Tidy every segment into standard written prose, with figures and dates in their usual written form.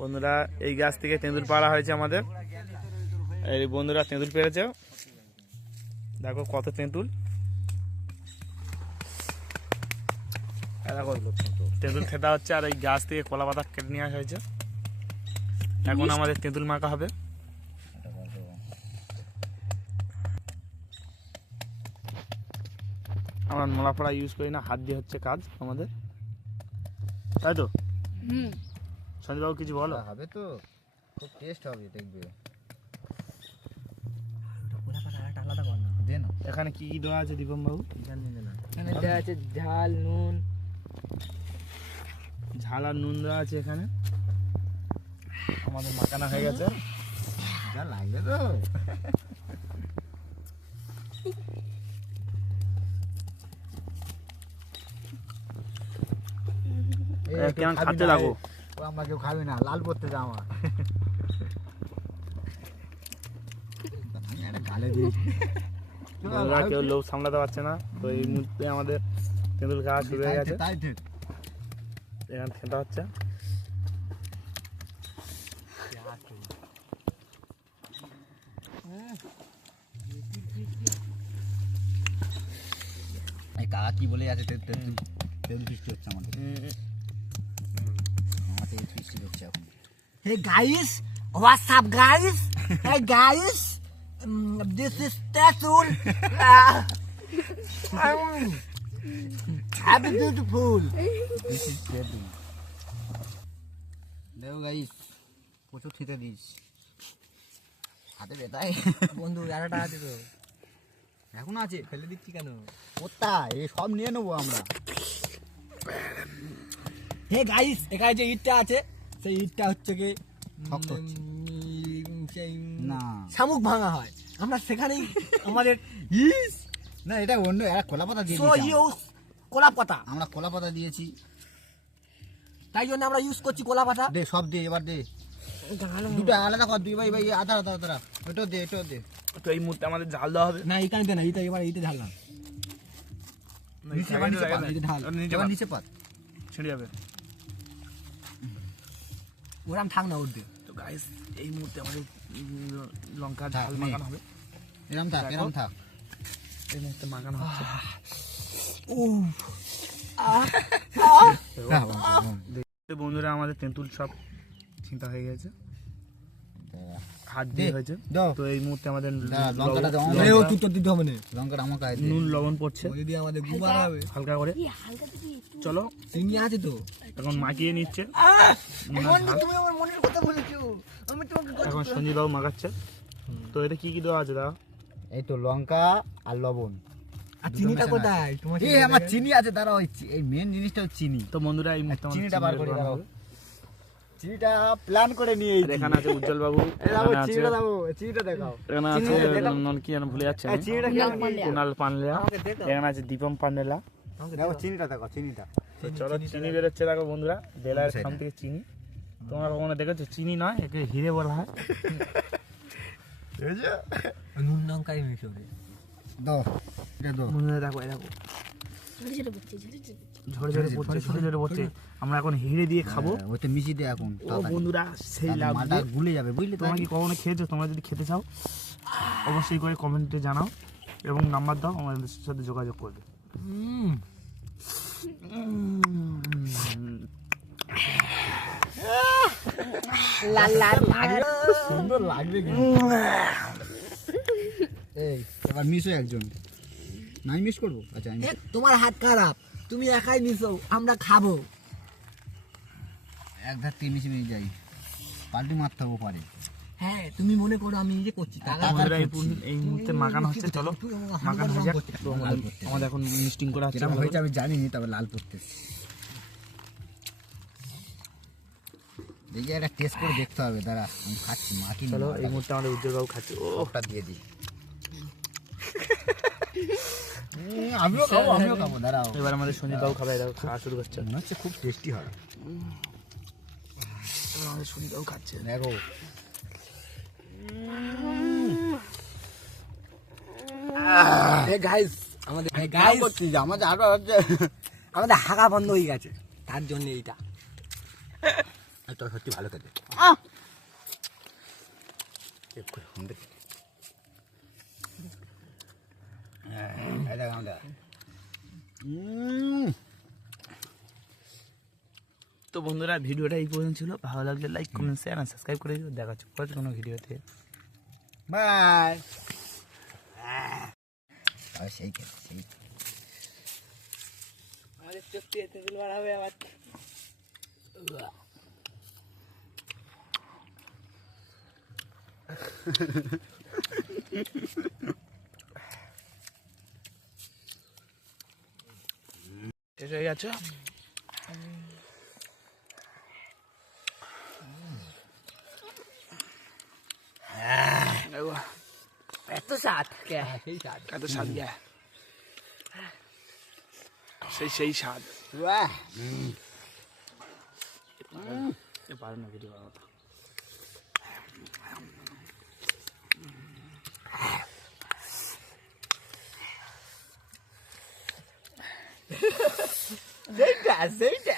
বন্ধুরা এই গাছ থেকে তেঁতুল পাড়া হয়েছে আমাদের। এই বন্ধুরা তেঁতুল পেড়েছে, দেখো কত তেঁতুল। দেখো তেঁতুল খেতে হচ্ছে, আর এই গাছ থেকে কলা পাতা কেটে নেওয়া হয়েছে। এখন আমাদের তেঁতুল মাখা হবে। আমরা নোলা ফোড়া ইউজ করি না, হাত দিয়ে হচ্ছে কাজ আমাদের, তাই তো? সঞ্জয়বাবু কিছু বলো। হবে তো, খুব টেস্ট হবে দেখবে। এখানে কি কি দেওয়া আছে দীপম বাবু? এখানে দেওয়া আছে ঝাল, নুন। ঝাল আর নুন দেওয়া আছে এখানে। আমাদের মাখানা হয়ে গেছে, যা লাগবে তো। কেমন খাতে লাগো? আমরা কেউ খাবি না, লাল পড়তে যা আমার গালে দিয়েছি। কেউ লোভ সামলাতে পারছে না, তো এই মুহূর্তে আমাদের তেঁতুল খাওয়া শুরু হয়ে গেছে। তাই ঠিক এখানে খেতে হচ্ছে। এই কাকা কি বলে আছে, তেল বৃষ্টি হচ্ছে আমাদের। আমাদের তেল বৃষ্টি হচ্ছে এখন। Hey guys, what's up guys? Hey guys, this is Tasul. Happy beautiful. This is তেল। দেখো গাইস, প্রচুর খেতে দিস, হাতে ব্যথায়। বন্ধু আরেকটা আছে তো, এখন আছে, ফেলে দিচ্ছি কেন? কোথা এই সব নিয়ে নেবো আমরা। হে গাইস, এখানে যে ইটটা আছে সেই ইটটা হচ্ছে কি শক্ত হচ্ছে। না শামুক ভাঙা হয়, আমরা সেখানেই আমাদের ইস না, এটা অন্য একটা কলা পাতা দিয়ে সো দিয়েছি ইউজ কলা পাতা, আমরা কলা পাতা দিয়েছি, তাই জন্য আমরা ইউজ করছি কলা পাতা। দে সব দে, এবার দে দুটো আলাদা কর, দুই ভাই ভাই আধা আধা আধা, এটাও দে এটাও দে। তো এই মুহূর্তে আমাদের ঝাল দেওয়া হবে। না এইখানে দে না, এইটা এবার এইটা ঢাললাম। নিচে পাত, নিচে পাত, এবার নিচে পাত। ছেড়ে যাবে। ওরাম থাক না, উঠবে। তো গাইস এই মুহূর্তে আমাদের লঙ্কা থাক, ঝাল নে। মাখানো হবে। এরম থাক, এরম থাক। এই মুহূর্তে মাখানো হচ্ছে। বন্ধুরা আমাদের তেঁতুল সব চিন্তা হয়ে গেছে, হাত দিয়ে হয়েছে। দাও। তো এই মুহূর্তে আমাদের লঙ্কাটা দাও। ও তুই তো দিতে হবে না, লঙ্কাটা আমাকে আয় দে। নুন লবণ পড়ছে যদি আমাদের গুবার হবে। হালকা করে। চলো চিনি আছে তো। এখন মাখিয়ে নিচ্ছে। তুমি আমার মনের কথা বলেছো, আমি তোমাকে এখন সঞ্জীব বাবু মাখাচ্ছে। তো এটা কি কি দেওয়া আছে দাদা? এই তো লঙ্কা আর লবণ। আর চিনিটা কোথায় তোমার? এই আমার চিনি আছে, দাঁড়াও, এই মেন জিনিসটা হচ্ছে চিনি। তো বন্ধুরা এই মুহূর্তে আমাদের চিনিটা বার করে চিনি দাও। হবে। চিনিটা প্ল্যান করে নিয়ে আর এখানে আছে উজ্জ্বল বাবু, এখানে আছে চিনিটা দেখাও। এখানে আছে নন কি যেন ভুলে যাচ্ছে আমি। চিনিটা কুনাল পান্ডেলা, এখানে আছে দীপম পান্ডেলা। দেখো চিনিটা দেখো, চিনিটা। তো চলো চিনি বেরোচ্ছে দেখো বন্ধুরা, বেলার সাম থেকে চিনি। তোমরা কখনো দেখেছো? চিনি নয়, একে হিরে বলা হয়। নুন লঙ্কাই মিশবে। দাও এটা দাও। বন্ধুরা দেখো, এই দেখো ঝরে ঝরে পড়ছে, ঝরে ঝরে পড়ছে। আমরা এখন হিরে দিয়ে খাবো। ওইটা মিশিয়ে দে এখন। ও বন্ধুরা সেই লাভ, মালটা গুলে যাবে, বুঝলি তো? তোমরা কি কখনো খেয়েছো? তোমরা যদি খেতে চাও অবশ্যই করে কমেন্টে জানাও এবং নাম্বার দাও, আমাদের সাথে যোগাযোগ করবে। সুন্দর লাগবে কিন্তু। এই এবার মিশো একজন, নাই মিস করবো। আচ্ছা আমি তোমার হাত খারাপ, তুমি একাই মিশো, আমরা খাবো। এক ধার থেকে মিশে মিশে যাই, পাল্টি মারতে হবে পারে। হ্যাঁ তুমি মনে করো আমি নিজে করছি। বন্ধুরা এই মুহূর্তে মাখানো হচ্ছে। চলো মাখানো হয়ে যাক। তো আমাদের এখন মিস্টিং করা হচ্ছে। কেমন হয়েছে আমি জানি নি, তবে লাল পড়তে দেখি, একটা টেস্ট করে দেখতে হবে। দাঁড়া আমি খাচ্ছি, মাখি। চলো এই মুহূর্তে আমাদের উজ্জ্বল বাবু খাচ্ছে। ও ওটা দিয়ে দিই। আমিও খাবো, আমিও খাবো, দাঁড়াও। এবার আমাদের সঞ্জীব বাবু খাবে, দেখো খাওয়া শুরু করছে। মনে হচ্ছে খুব টেস্টি হয়। এবার আমাদের সঞ্জীব বাবু খাচ্ছে। দেখো গাইস, আমাদের গাইস আমাদের আরো আমাদের হাগা বন্ধ হয়ে গেছে, তার জন্য এইটা। এটা সত্যি ভালো খেতে আহ, তো বন্ধুরা ভিডিওটা এই পর্যন্ত ছিল, ভালো লাগলে লাইক কমেন্ট শেয়ার আর সাবস্ক্রাইব করে দিও। দেখা হচ্ছে পরের কোনো ভিডিওতে। বাই সেই খেতে সেই আমাদের চোখ দিয়ে তেঁতুল বার হবে আবার। শেষ হয়ে গেছে। এত স্বাদ কে সেই স্বাদ এত স্বাদ গে সেই স্বাদ। বাহ পারে না ভিডিও বানাতে। সেইটা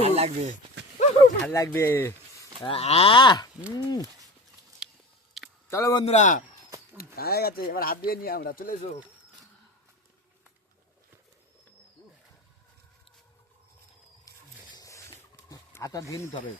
ভাল লাগবে ভাল লাগবে চলো বন্ধুরা হয়ে গেছে, এবার হাত দিয়ে নিয়ে আমরা চলে এসো। হাতটা ধুয়ে নিতে হবে।